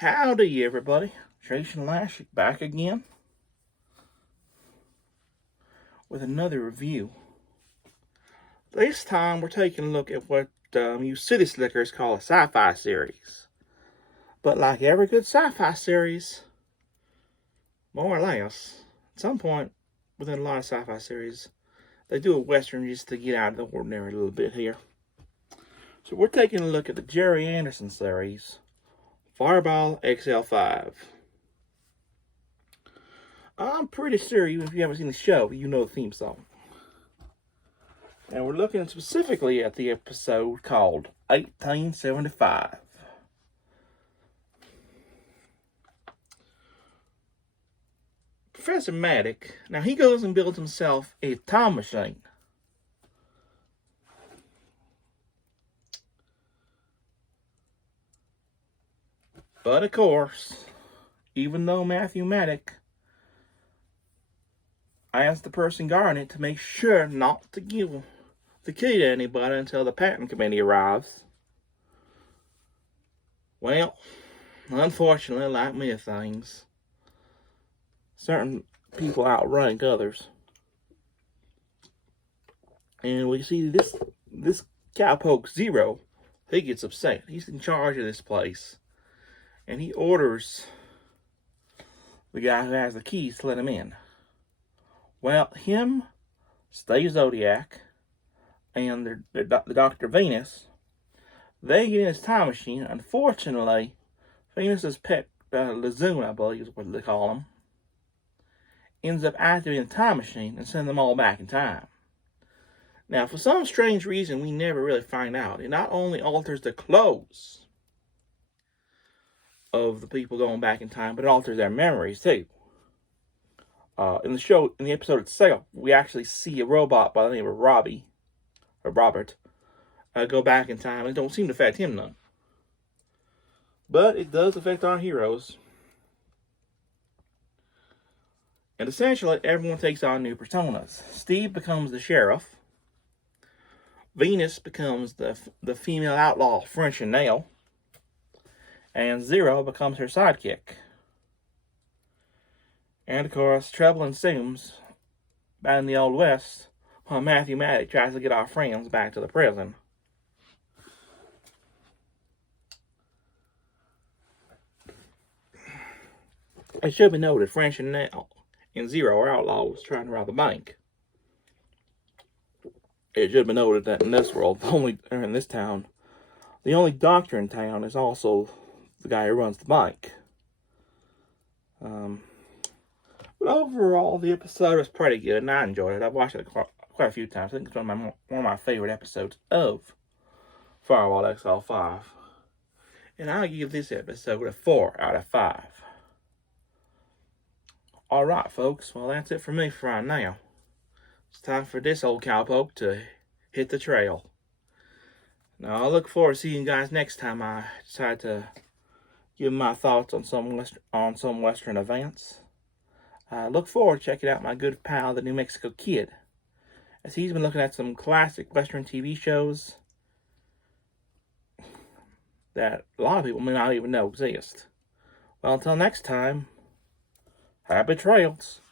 Howdy, everybody. Jason Lash back again with another review. This time we're taking a look at what you city slickers call a sci-fi series. But like every good sci-fi series, more or less, at some point within a lot of sci-fi series, they do a western just to get out of the ordinary a little bit here. So we're taking a look at the Jerry Anderson series, Fireball XL5. I'm pretty sure even if you haven't seen the show, you know the theme song. And we're looking specifically at the episode called 1875. Professor Maddock, now he goes and builds himself a time machine. But of course, even though Matthew Maddock asked the person guarding it to make sure not to give the key to anybody until the patent committee arrives, well, unfortunately, like many things, certain people outrank others. And we see this cowpoke Zero, he gets upset. He's in charge of this place. And he orders the guy who has the keys to let him in. Well, him, Steve Zodiac, and the Dr. Venus, they get in his time machine. Unfortunately, Venus's pet, Lazoon, I believe is what they call him, ends up activating the time machine and sending them all back in time. Now, for some strange reason we never really find out, it not only alters the clothes of the people going back in time, but it alters their memories too. In the episode itself, we actually see a robot by the name of Robert, go back in time, and it don't seem to affect him none. But it does affect our heroes. And essentially, everyone takes on new personas. Steve becomes the sheriff. Venus becomes the female outlaw French and Nail. And Zero becomes her sidekick. And of course, trouble ensues back in the Old West while Matthew Maddock tries to get our friends back to the prison. It should be noted, French and Nail and Zero are outlaws trying to rob a bank. It should be noted that in this world, in this town, the only doctor in town is also the guy who runs the bank. But overall, the episode was pretty good, and I enjoyed it. I've watched it quite a few times. I think it's one of my favorite episodes of Fireball XL5. And I'll give this episode a 4 out of 5. Alright, folks. Well, that's it for me for right now. It's time for this old cowpoke to hit the trail. Now, I look forward to seeing you guys next time I decide to give my thoughts on some Western events. I look forward to checking out my good pal, the New Mexico Kid, as he's been looking at some classic Western TV shows that a lot of people may not even know exist. Well, until next time, happy trails.